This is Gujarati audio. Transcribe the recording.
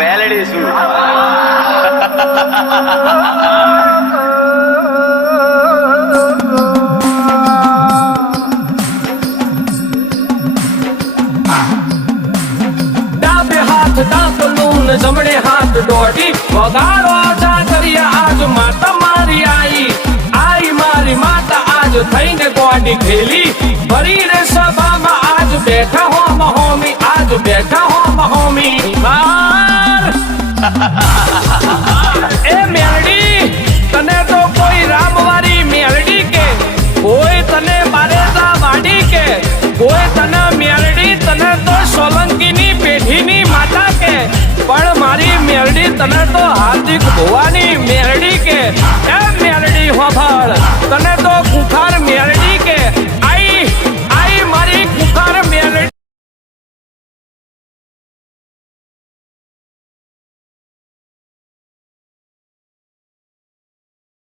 વેલડી છું ડાબે હાથ દાંતલું ને જમણે હાથ દોઢી વગાડો જાગરિયા આજ માતા મારી આઈ મારી માતા આજ થઈને ગોડી ખેલી ભરીને સભામાં આજ બેઠા હો મહોમી આજ બેઠા હો મહોમી બાર